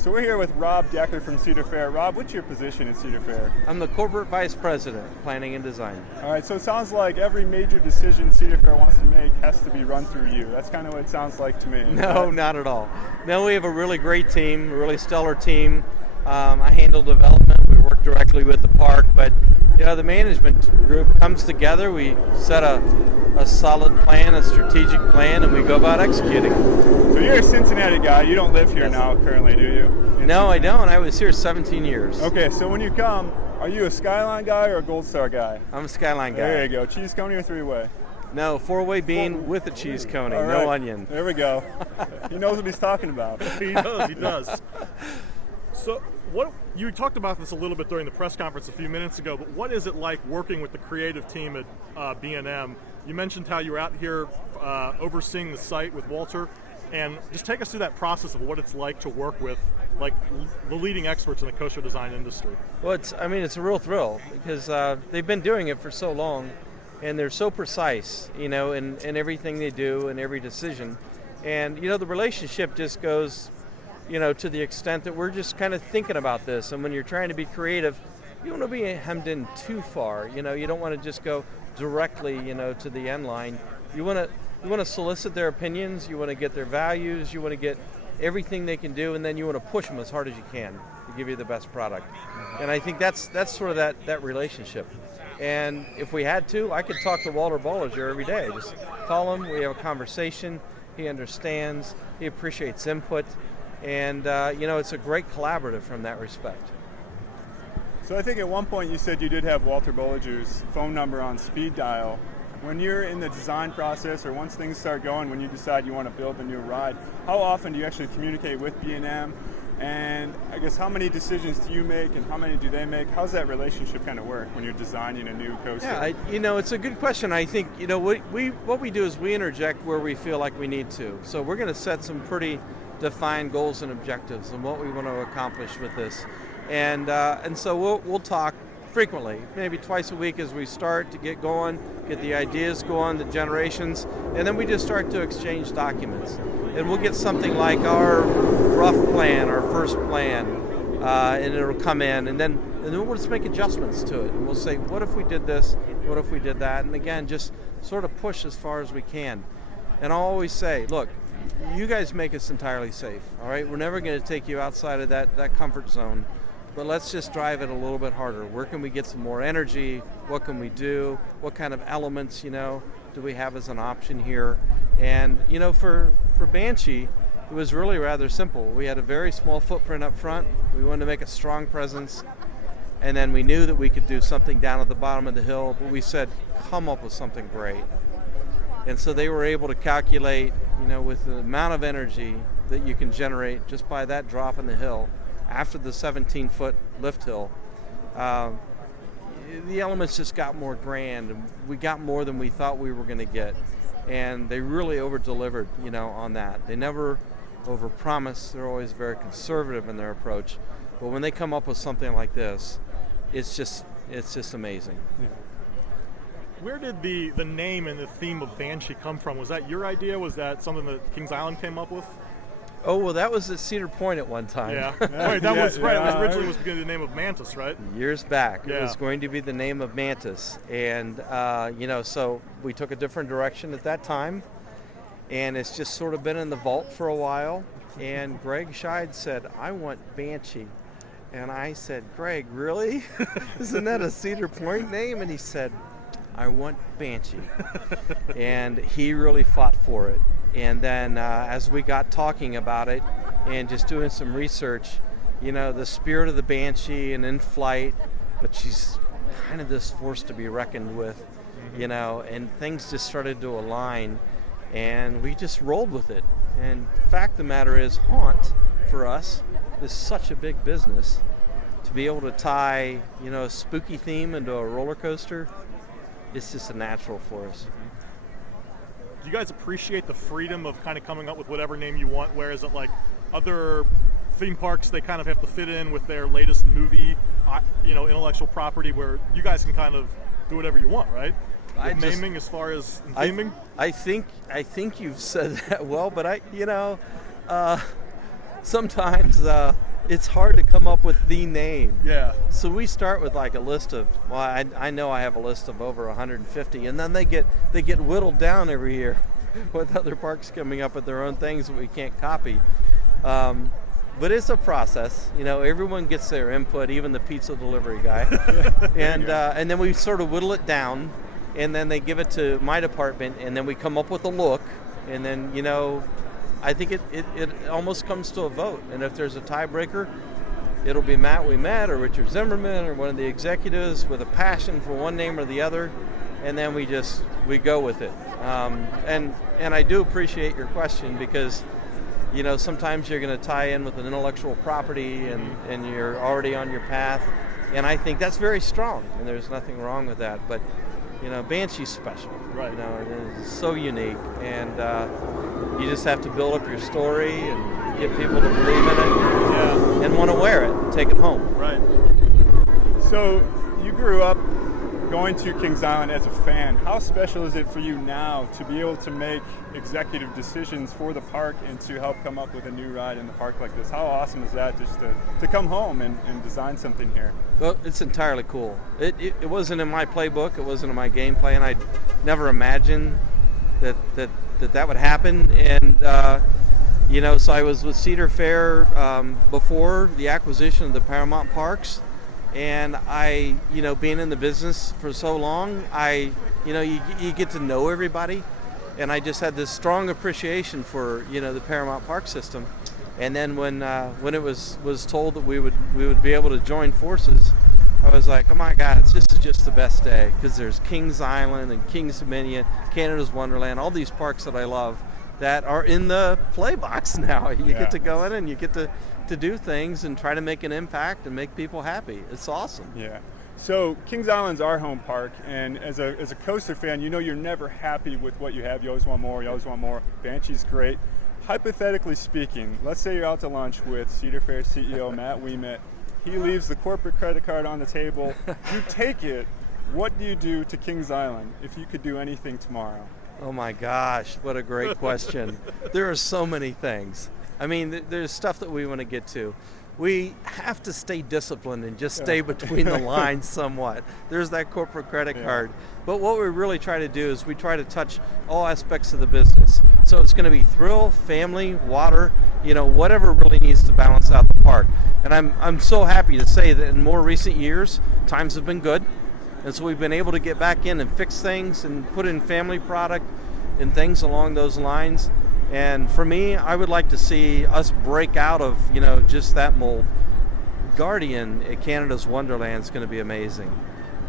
So we're here with Rob Decker from Cedar Fair. Rob, what's your position at Cedar Fair? I'm the Corporate Vice President, Planning and Design. All right, so it sounds like every major decision Cedar Fair wants to make has to be run through you. That's kind of what it sounds like to me. No, not at all. No, we have a really great team, a really stellar team. I handle development. We work directly with the park, but the management group comes together. We set a solid plan, a strategic plan, and we go about executing. So you're a Cincinnati guy. You don't live here now currently, do you? No, I don't. I was here 17 years. Okay, so when you come, are you a Skyline guy or a Gold Star guy? I'm a Skyline guy. There you go. Cheese coney or three-way? No, four-way bean with a cheese coney, All no right. onion. There we go. He knows what he's talking about. He does. So you talked about this a little bit during the press conference a few minutes ago, but what is it like working with the creative team at B&M? You mentioned how you were out here overseeing the site with Walter, and just take us through that process of what it's like to work with the leading experts in the coaster design industry. Well, it's a real thrill because they've been doing it for so long, and they're so precise, in everything they do and every decision. And, the relationship just goes, to the extent that we're just kind of thinking about this. And when you're trying to be creative, you don't want to be hemmed in too far. You don't want to just go directly, to the end line. You want to solicit their opinions. You want to get their values. You want to get everything they can do, and then you want to push them as hard as you can to give you the best product. And I think that's sort of that relationship. And if we had to, I could talk to Walter Bollinger every day. Just call him. We have a conversation. He understands. He appreciates input. And, it's a great collaborative from that respect. So I think at one point you said you did have Walter Bollinger's phone number on speed dial. When you're in the design process or once things start going, when you decide you want to build a new ride, how often do you actually communicate with B&M? And I guess how many decisions do you make and how many do they make? How's that relationship kind of work when you're designing a new coaster? Yeah, it's a good question. I think, what we do is we interject where we feel like we need to. So we're going to set some pretty defined goals and objectives and what we want to accomplish with this. And so we'll talk frequently, maybe twice a week as we start to get going, get the ideas going, the generations, and then we just start to exchange documents. And we'll get something like our rough plan, our first plan, and it'll come in, and then we'll just make adjustments to it. And we'll say, what if we did this? What if we did that? And again, just sort of push as far as we can. And I'll always say, look, you guys make us entirely safe, all right? We're never going to take you outside of that comfort zone. But let's just drive it a little bit harder. Where can we get some more energy? What can we do? What kind of elements, do we have as an option here? And, for Banshee, it was really rather simple. We had a very small footprint up front. We wanted to make a strong presence. And then we knew that we could do something down at the bottom of the hill, but we said, come up with something great. And so they were able to calculate, with the amount of energy that you can generate just by that drop in the hill, after the 17-foot lift hill, the elements just got more grand, and we got more than we thought we were going to get. And they really over-delivered, on that. They never over-promise. They're always very conservative in their approach. But when they come up with something like this, it's just amazing. Yeah. Where did the name and the theme of Banshee come from? Was that your idea? Was that something that Kings Island came up with? Oh, well, that was at Cedar Point at one time. Yeah. Right, that was right. It was originally going to be the name of Mantis, right? Years back. Yeah. It was going to be the name of Mantis. And, so we took a different direction at that time. And it's just sort of been in the vault for a while. And Greg Scheid said, I want Banshee. And I said, Greg, really? Isn't that a Cedar Point name? And he said, I want Banshee. And he really fought for it. And then as we got talking about it and just doing some research, the spirit of the Banshee and in flight, but she's kind of this force to be reckoned with, and things just started to align, and we just rolled with it. And the fact of the matter is, haunt for us is such a big business. To be able to tie, a spooky theme into a roller coaster, it's just a natural for us. Do you guys appreciate the freedom of kind of coming up with whatever name you want, whereas at like other theme parks, they kind of have to fit in with their latest movie, intellectual property, where you guys can kind of do whatever you want, right? Naming as far as theming? I think you've said that well, but sometimes it's hard to come up with the name. Yeah. So we start with like a list of, well, I know I have a list of over 150, and then they get whittled down every year with other parks coming up with their own things that we can't copy. But it's a process. Everyone gets their input, even the pizza delivery guy. And then we sort of whittle it down, and then they give it to my department, and then we come up with a look, and then, I think it almost comes to a vote. And if there's a tiebreaker, it'll be Matt Ouimet or Richard Zimmerman or one of the executives with a passion for one name or the other, and then we go with it. And I do appreciate your question, because sometimes you're going to tie in with an intellectual property and you're already on your path. And I think that's very strong, and there's nothing wrong with that. But, Banshee's special. Right. It's so unique. And you just have to build up your story and get people to believe in it and want to wear it and take it home. Right. So you grew up going to Kings Island as a fan. How special is it for you now to be able to make executive decisions for the park and to help come up with a new ride in the park like this? How awesome is that, just to come home and design something here? Well, it's entirely cool. It wasn't in my playbook. It wasn't in my game plan. I'd never imagined that would happen. And, so I was with Cedar Fair before the acquisition of the Paramount Parks. And I, being in the business for so long, you get to know everybody. And I just had this strong appreciation for, the Paramount Park system. And then when it was told that we would be able to join forces, I was like, oh my God, this is just the best day, because there's Kings Island and Kings Dominion, Canada's Wonderland, all these parks that I love that are in the play box now. You get to go in and you get to do things and try to make an impact and make people happy. It's awesome. Yeah. So Kings Island's our home park, and as a coaster fan, you're never happy with what you have. You always want more. You always want more. Banshee's great. Hypothetically speaking, let's say you're out to lunch with Cedar Fair CEO Matt Ouimet. He leaves the corporate credit card on the table. You take it. What do you do to Kings Island if you could do anything tomorrow? Oh my gosh, what a great question. There are so many things. I mean, there's stuff that we want to get to. We have to stay disciplined and just stay between the lines somewhat. There's that corporate credit card. But what we really try to do is we try to touch all aspects of the business. So it's going to be thrill, family, water, whatever really needs to balance out the park. And I'm so happy to say that in more recent years, times have been good. And so we've been able to get back in and fix things and put in family product and things along those lines. And for me, I would like to see us break out of, just that mold. Guardian at Canada's Wonderland is going to be amazing.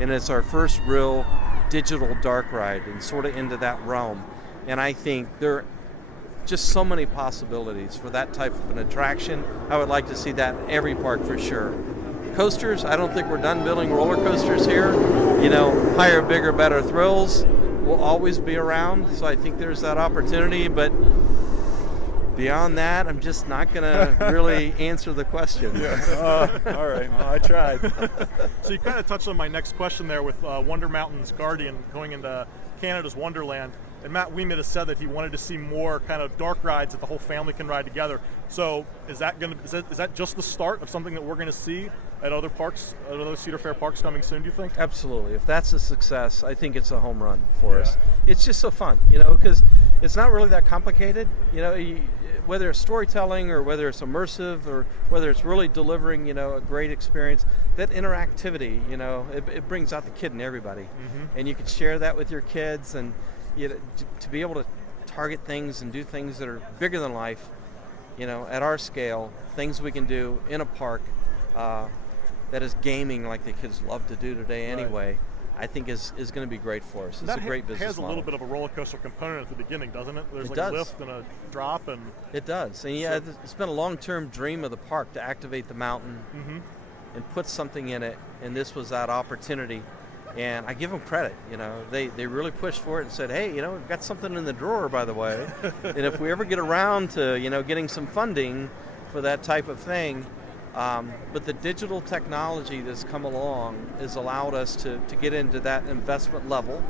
And it's our first real digital dark ride and sort of into that realm. And I think there are just so many possibilities for that type of an attraction. I would like to see that in every park for sure. Coasters, I don't think we're done building roller coasters here. Higher, bigger, better thrills will always be around. So I think there's that opportunity. But beyond that, I'm just not going to really answer the question. All right. Well, I tried. So you kind of touched on my next question there with Wonder Mountain's Guardian going into Canada's Wonderland. And Matt Ouimet has said that he wanted to see more kind of dark rides that the whole family can ride together. So is that just the start of something that we're going to see at other parks, at other Cedar Fair parks coming soon, do you think? Absolutely. If that's a success, I think it's a home run for us. It's just so fun, because it's not really that complicated. Whether it's storytelling or whether it's immersive or whether it's really delivering, a great experience, that interactivity, it brings out the kid in everybody. Mm-hmm. And you can share that with your kids, and to be able to target things and do things that are bigger than life, at our scale, things we can do in a park that is gaming like the kids love to do today anyway. Right. I think is going to be great for us. It's a great business model. It has a little bit of a roller coaster component at the beginning, doesn't it? There's a lift and a drop. And it does. And it's been a long-term dream of the park to activate the mountain and put something in it, and this was that opportunity. And I give them credit, they really pushed for it and said, hey, we've got something in the drawer, by the way. And if we ever get around to, getting some funding for that type of thing, but the digital technology that's come along has allowed us to get into that investment level.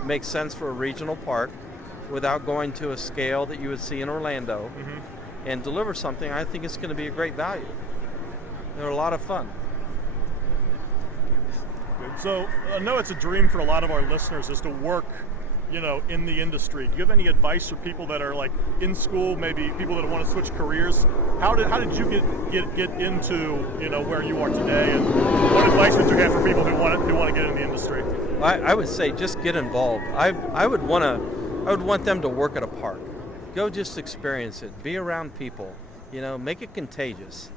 It makes sense for a regional park without going to a scale that you would see in Orlando. and deliver something, I think it's going to be a great value. They're a lot of fun. So I know it's a dream for a lot of our listeners is to work, in the industry. Do you have any advice for people that are like in school, maybe people that want to switch careers? How did you get into where you are today, and what advice would you have for people who want to get in the industry? I would say just get involved. I would want them to work at a park. Go just experience it. Be around people. Make it contagious.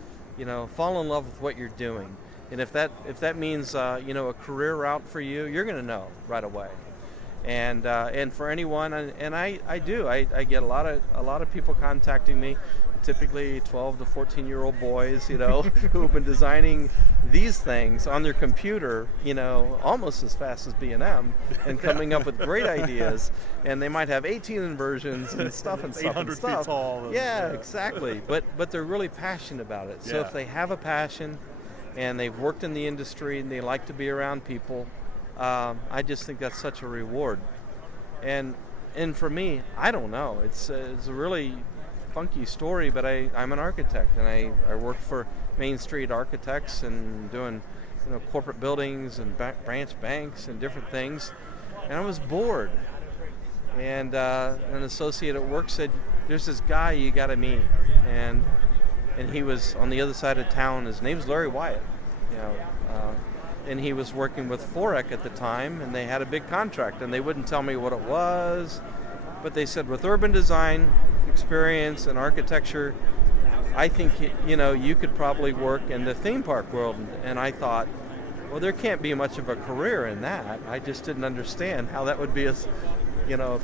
Fall in love with what you're doing. And if that means a career route for you, you're going to know right away. And for anyone, and I get a lot of people contacting me, typically 12 to 14-year-old boys, who have been designing these things on their computer, almost as fast as B&M, and coming up with great ideas. And they might have 18 inversions and stuff and stuff. 800 feet tall. Yeah, exactly. But they're really passionate about it. So if they have a passion, and they've worked in the industry, and they like to be around people, I just think that's such a reward. And for me, I don't know. It's a really funky story, but I'm an architect, and I work for Main Street Architects and doing corporate buildings and branch banks and different things. And I was bored. And an associate at work said, "There's this guy you got to meet." And he was on the other side of town. His name's Larry Wyatt. And he was working with Forek at the time, and they had a big contract, and they wouldn't tell me what it was, but they said, with urban design experience and architecture, I think you could probably work in the theme park world. And I thought, well, there can't be much of a career in that. I just didn't understand how that would be a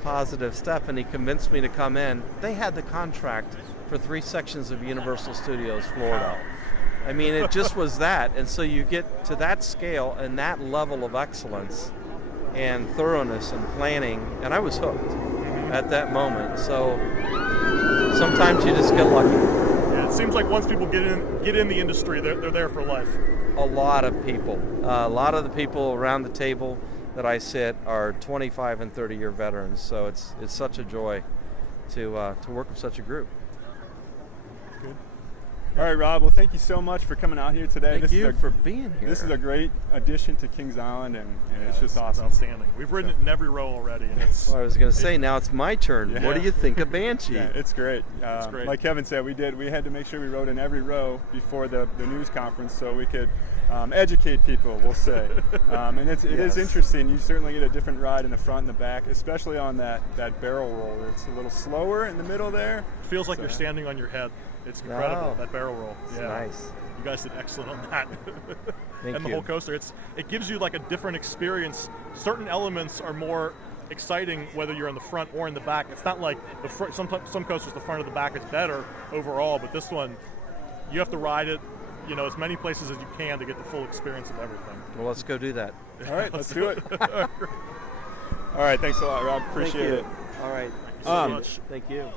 positive step, and he convinced me to come in. They had the contract for 3 sections of Universal Studios Florida. I mean, it just was that. And so you get to that scale and that level of excellence and thoroughness and planning, and I was hooked at that moment. So sometimes you just get lucky. Yeah, it seems like once people get in the industry, they're there for life. A lot of people. A lot of the people around the table that I sit are 25 and 30-year veterans. So it's such a joy to work with such a group. Good. All right, Rob. Well, thank you so much for coming out here today. Thank you for being here. This is a great addition to Kings Island, and it's just awesome. It's outstanding. We've ridden it in every row already, and it's. Well, I was going to say, now it's my turn. Yeah. What do you think of Banshee? Yeah, it's great. It's great. Like Kevin said, we had to make sure we rode in every row before the news conference, so we could educate people, we'll say. And it is interesting. You certainly get a different ride in the front and the back, especially on that barrel roll. It's a little slower in the middle there. It feels like you're standing on your head. It's incredible, that barrel roll. It's nice. You guys did excellent on that. Thank and the you. whole coaster, it gives you like a different experience. Certain elements are more exciting whether you're in the front or in the back. It's not like the front. Some coasters, the front or the back is better overall, but this one, you have to ride it, as many places as you can to get the full experience of everything. Well, let's go do that. All right, let's do it. All right, thanks a lot, Rob. Appreciate it. All right. Thank you so much. Thank you.